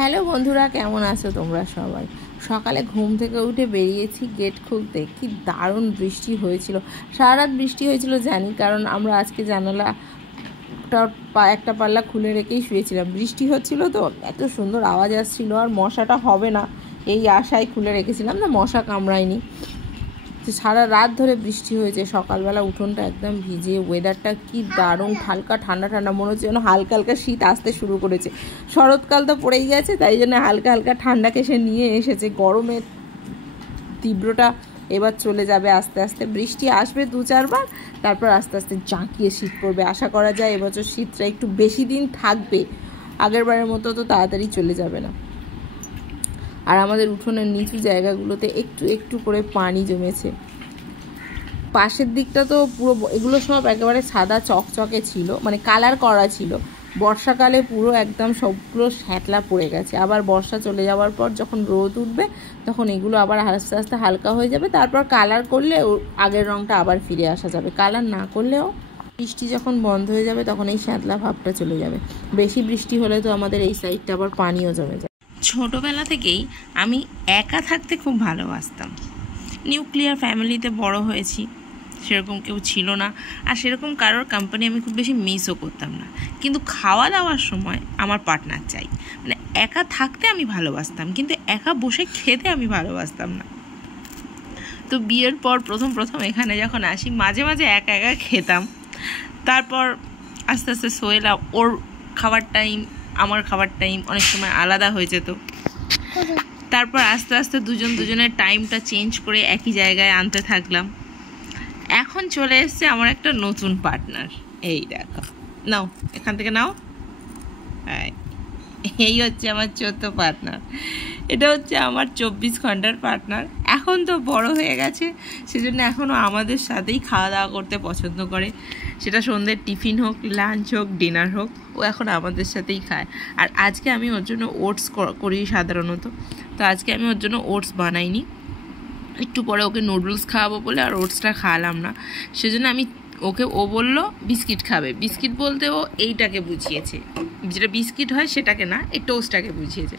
Hello বন্ধুরা, কেমন আছো তোমরা সবাই? সকালে ঘুম থেকে উঠে বেরিয়েছি গেট খুলতে। কি দারুণ বৃষ্টি হয়েছিল, সারা রাত বৃষ্টি হয়েছিল জানি, কারণ আমরা আজকে জানালাটা একটা পাল্লা খুলে রেখেই শুয়েছিলাম। বৃষ্টি হচ্ছিল তো এত সুন্দর আওয়াজ আসছিল, আর মশাটা হবে না এই আশায় খুলে রেখেছিলাম, না মশা কামড়ায়নি। সারা রাত ধরে বৃষ্টি হয়েছে, সকালবেলা উঠোনটা একদম ভিজে, ওয়েদারটা কি দারুণ, হালকা ঠান্ডা ঠান্ডা, মনে হচ্ছে যেন হালকা হালকা শীত আসতে শুরু করেছে। শরৎকাল তো পড়েই গেছে, তাই জন্য হালকা হালকা ঠান্ডাকে সে নিয়ে এসেছে। গরমের তীব্রটা এবার চলে যাবে আস্তে আস্তে, বৃষ্টি আসবে 2-4 বার, তারপর আস্তে আস্তে জাঁকিয়ে শীত পড়বে। আশা করা যায় এবছর শীতটা একটু বেশি দিন থাকবে, আগের বারের মতো তো তাড়াতাড়ি চলে যাবে না। আর আমাদের উঠোনের নিচু জায়গাগুলোতে একটু একটু করে পানি জমেছে। পাশের দিকটা তো পুরো, এগুলো সব একেবারে সাদা চকচকে ছিল, মানে কালার করা ছিল। বর্ষাকালে পুরো একদম সবগুলো শ্যাতলা পড়ে গেছে। আবার বর্ষা চলে যাওয়ার পর যখন রোদ উঠবে তখন এগুলো আবার আস্তে আস্তে হালকা হয়ে যাবে, তারপর কালার করলে আগের রঙটা আবার ফিরে আসা যাবে। কালার না করলেও বৃষ্টি যখন বন্ধ হয়ে যাবে তখন এই শ্যাতলা ভাবটা চলে যাবে। বেশি বৃষ্টি হলে তো আমাদের এই সাইডটা আবার পানিও জমে যায়। ছোটোবেলা থেকেই আমি একা থাকতে খুব ভালোবাসতাম। নিউক্লিয়ার ফ্যামিলিতে বড় হয়েছি, সেরকম কেউ ছিল না, আর সেরকম কারোর কোম্পানি আমি খুব বেশি মিসও করতাম না। কিন্তু খাওয়া দাওয়ার সময় আমার পার্টনার চাই। মানে একা থাকতে আমি ভালোবাসতাম, কিন্তু একা বসে খেতে আমি ভালোবাসতাম না। তো বিয়ের পর প্রথম এখানে যখন আসি মাঝে মাঝে একা একা খেতাম। তারপর আস্তে আস্তে সোহেলা, ওর খাবার টাইম আমার খাবার টাইম অনেক সময় আলাদা হয়ে যেত। তারপর আস্তে আস্তে দুজনের টাইমটা চেঞ্জ করে একই জায়গায় আনতে থাকলাম। এখন চলে এসছে আমার একটা নতুন পার্টনার। এই দেখো, নাও এখান থেকে নাও। এই হচ্ছে আমার 4th পার্টনার। এটা হচ্ছে আমার 24 ঘন্টার পার্টনার। এখন তো বড় হয়ে গেছে, সেজন্য এখনও আমাদের সাথেই খাওয়া দাওয়া করতে পছন্দ করে। সেটা সন্ধ্যের টিফিন হোক, লাঞ্চ হোক, ডিনার হোক, ও এখন আমাদের সাথেই খায়। আর আজকে আমি ওর জন্য ওটস করি সাধারণত, তো আজকে আমি ওর জন্য ওটস বানাইনি। একটু পরে ওকে নুডলস খাওয়াবো বলে আর ওটসটা খাওয়ালাম না, সেজন্য আমি ও বললো বিস্কিট খাবে। বিস্কিট বলতে ও এইটাকে বুঝিয়েছে, যেটা বিস্কিট হয় সেটাকে না, এই টোস্টটাকে বুঝিয়েছে।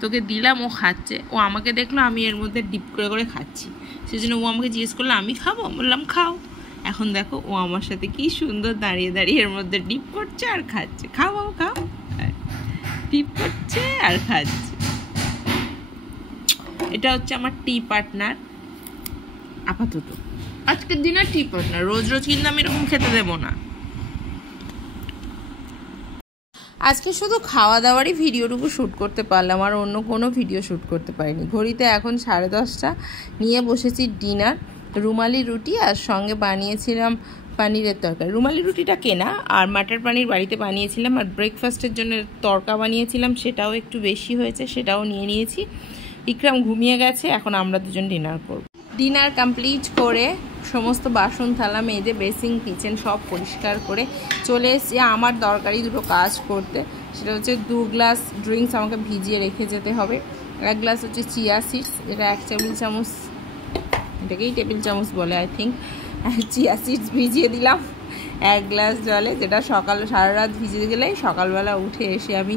তোকে দিলাম, ও খাচ্ছে। ও আমাকে দেখলো আমি এর মধ্যে ডিপ করে করে খাচ্ছি, সেজন্য ও আমাকে জিজ্ঞেস করলো আমি খাবো, বললাম খাও। এখন দেখো ও আমার সাথে কি সুন্দর দাঁড়িয়ে দাঁড়িয়ে এর মধ্যে ডিপ করছে আর খাচ্ছে। খাও খাও, ডিপ করছে আর খাচ্ছে। এটা হচ্ছে আমার টি পার্টনার আপাতত, আজকের দিনে টি পার্টনার। রোজ রোজ কিন্তু আমি এরকম খেতে দেবো না। আজকে শুধু খাওয়া দাওয়ারই ভিডিওটুকু শ্যুট করতে পারলাম, আর অন্য কোনো ভিডিও শ্যুট করতে পারিনি। ঘড়িতে এখন 10:30, নিয়ে বসেছি ডিনার। রুমালি রুটি আর সঙ্গে বানিয়েছিলাম পানিরের তরকারি। রুমালি রুটিটা কেনা, আর মাটার পানির বাড়িতে বানিয়েছিলাম। আর ব্রেকফাস্টের জন্য তরকা বানিয়েছিলাম, সেটাও একটু বেশি হয়েছে, সেটাও নিয়ে নিয়েছি। ইকরাম ঘুমিয়ে গেছে, এখন আমরা দুজন ডিনার করব। ডিনার কমপ্লিট করে সমস্ত বাসন থালা মেজে বেসিন কিচেন সব পরিষ্কার করে চলে এসেছি আমার দরকারি দুটো কাজ করতে। সেটা হচ্ছে 2 গ্লাস ড্রিঙ্কস আমাকে ভিজিয়ে রেখে যেতে হবে। 1 গ্লাস হচ্ছে চিয়া সিডস, যেটা 1 টেবিল চামচ, এটাকেই টেবিল চামচ বলে আই থিঙ্ক। চিয়া সিডস ভিজিয়ে দিলাম 1 গ্লাস জলে, যেটা সারা রাত ভিজে গেলেই সকালবেলা উঠে এসে আমি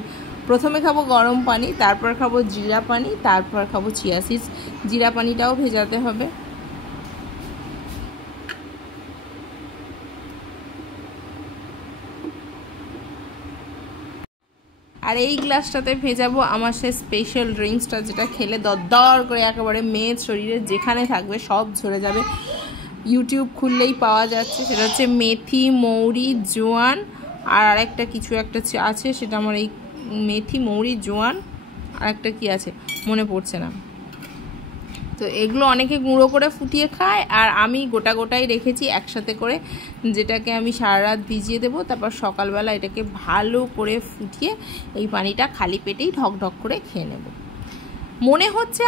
প্রথমে খাবো গরম পানি, তারপর খাবো জিরা পানি, তারপর খাবো চিয়া সিডস। জিরা পানিটাও ভেজাতে হবে। আর এই গ্লাসটাতে ভেজাবো আমার সে স্পেশাল ড্রিঙ্কসটা, যেটা খেলে দরদর করে একেবারে মেদ শরীরে যেখানে থাকবে সব ঝরে যাবে। ইউটিউব খুললেই পাওয়া যাচ্ছে। সেটা হচ্ছে মেথি, মৌরি, জোয়ান আর আরেকটা কিছু একটা আছে, সেটা আমার এই মেথি, মৌরি, জোয়ান আর একটা কি আছে মনে পড়ছে না। তো এগুলো অনেকে গুঁড়ো করে ফুটিয়ে খায়, আর আমি গোটাই রেখেছি একসাথে করে, যেটাকে আমি সারা রাত ভিজিয়ে দেবো। তারপর সকালবেলা এটাকে ভালো করে ফুটিয়ে এই পানিটা খালি পেটেই ঢকঢক করে খেয়ে নেব। মনে হচ্ছে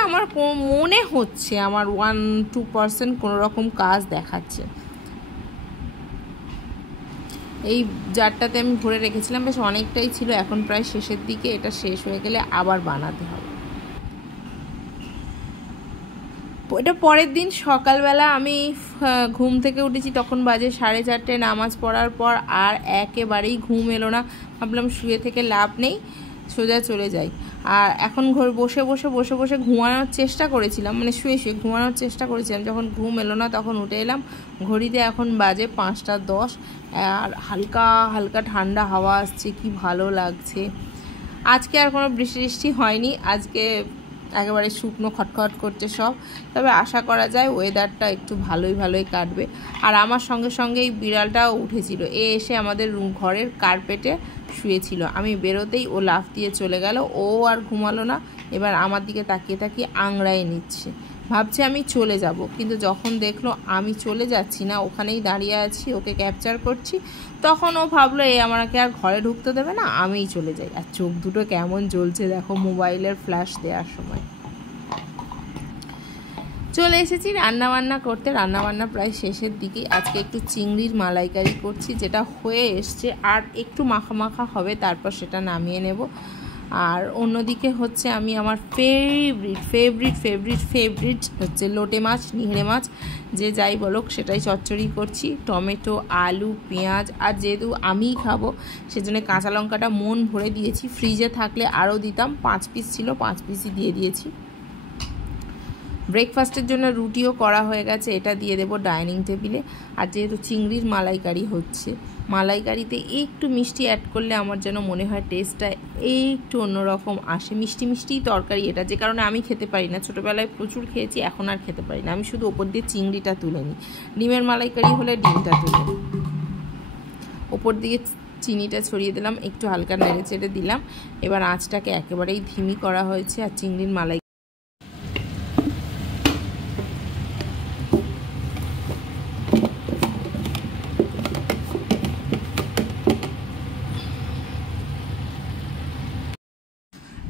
আমার 1-2% কোনো রকম কাজ দেখাচ্ছে। এই জারটাতে আমি ভরে রেখেছিলাম, বেশ অনেকটাই ছিল, এখন প্রায় শেষের দিকে। এটা শেষ হয়ে গেলে আবার বানাতে হবে। এটা পরের দিন সকালবেলা আমি ঘুম থেকে উঠেছি, তখন বাজে 4:30। নামাজ পড়ার পর আর একেবারেই ঘুম এলো না। ভাবলাম শুয়ে থেকে লাভ নেই, সোজা চলে যাই। আর এখন বসে বসে ঘুমানোর চেষ্টা করেছিলাম, মানে শুয়ে ঘুমানোর চেষ্টা করেছিলাম। যখন ঘুম এলো না তখন উঠে এলাম। ঘড়িতে এখন বাজে 5টা 10, আর হালকা হালকা ঠান্ডা হাওয়া আসছে, কি ভালো লাগছে। আজকে আর কোনো বৃষ্টি হয়নি, আজকে একেবারে শুকনো খটখট করছে সব। তবে আশা করা যায় ওয়েদারটা একটু ভালোই কাটবে। আর আমার সঙ্গে এই বিড়ালটাও উঠেছিল, এসে আমাদের ঘরের কার্পেটে শুয়েছিল। আমি বেরোতেই ও লাফ দিয়ে চলে গেল। ও আর ঘুমালো না, এবার আমার দিকে তাকিয়ে আংড়ায় নিচ্ছে, ভাবছে আমি চলে যাব। কিন্তু যখন দেখলো আমি চলে যাচ্ছি না, ওখানেই দাঁড়িয়ে আছি, ওকে ক্যাপচার করছি, তখন ও ভাবলো আমাকে আর ঘরে ঢুকতে দেবে না, আমিই চলে যাই। আর চোখ দুটো কেমন জ্বলছে দেখো মোবাইলের ফ্ল্যাশ দেওয়ার সময়। চলে এসেছি রান্নাবান্না করতে। রান্নাবান্না প্রায় শেষের দিকে। আজকে একটু চিংড়ির মালাইকারি করছি, যেটা হয়ে এসছে, আর একটু মাখা হবে, তারপর সেটা নামিয়ে নেব। আর অন্যদিকে হচ্ছে আমি আমার ফেভারিট হচ্ছে লোটে মাছ, নিহড়ে মাছ, যে যাই বলো সেটাই চচ্চড়ি করছি। টমেটো, আলু, পেঁয়াজ, আর যেহেতু আমিই খাবো সেজন্য কাঁচা লঙ্কাটা মন ভরে দিয়েছি। ফ্রিজে থাকলে আরও দিতাম, 5 পিস ছিল, 5 পিসই দিয়ে দিয়েছি। ব্রেকফাস্টের জন্য রুটিও করা হয়ে গেছে, এটা দিয়ে দেবো ডাইনিং টেবিলে। আর যেহেতু চিংড়ির মালাইকারি হচ্ছে, মালাইকারিতে একটু মিষ্টি অ্যাড করলে আমার যেন মনে হয় টেস্টটা একটু অন্যরকম আসে। মিষ্টিই তরকারি এটা, যে কারণে আমি খেতে পারি না। ছোটোবেলায় প্রচুর খেয়েছি, এখন আর খেতে পারি না। আমি শুধু ওপর দিয়ে চিংড়িটা তুলে নিই। ডিমের মালাইকারি হলে ডিমটা তুলে নিই। ওপর দিয়ে চিনিটা ছড়িয়ে দিলাম, একটু হালকা নেড়ে চেড়ে দিলাম। এবার আঁচটাকে একেবারেই ধিমি করা হয়েছে। আর চিংড়ির মালাই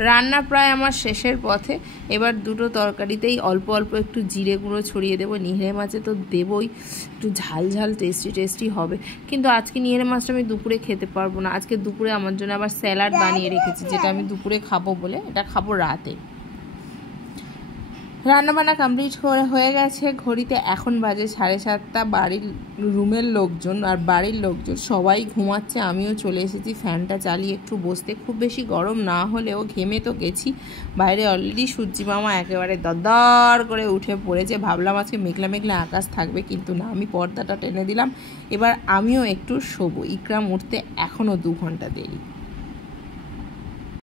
রান্না প্রায় আমার শেষের পথে। এবার দুটো তরকারিতেই অল্প একটু জিরে গুঁড়ো ছড়িয়ে দেবো। নিহড়ে মাছে তো দেবই, একটু ঝাল টেস্টি হবে। কিন্তু আজকে নিহড়ে মাছটা আমি দুপুরে খেতে পারবো না। আজকে দুপুরে আমার জন্য আবার স্যালাড বানিয়ে রেখেছি, যেটা আমি দুপুরে খাবো বলে, এটা খাবো রাতে। রান্নাবান্না কমপ্লিট হয়ে গেছে। ঘড়িতে এখন বাজে 7:30। বাড়ির লোকজন সবাই ঘুমাচ্ছে, আমিও চলে এসেছি ফ্যানটা চালিয়ে একটু বসতে। খুব বেশি গরম না হলেও ঘেমে তো গেছি। বাইরে অলরেডি সূর্যি মামা একেবারে দরদর করে উঠে পড়েছে। ভাবলাম আজকে মেঘলা আকাশ থাকবে, কিন্তু না, আমি পর্দাটা টেনে দিলাম। এবার আমিও একটু শোবো। ইকরাম উঠতে এখনও 2 ঘন্টা দেরি।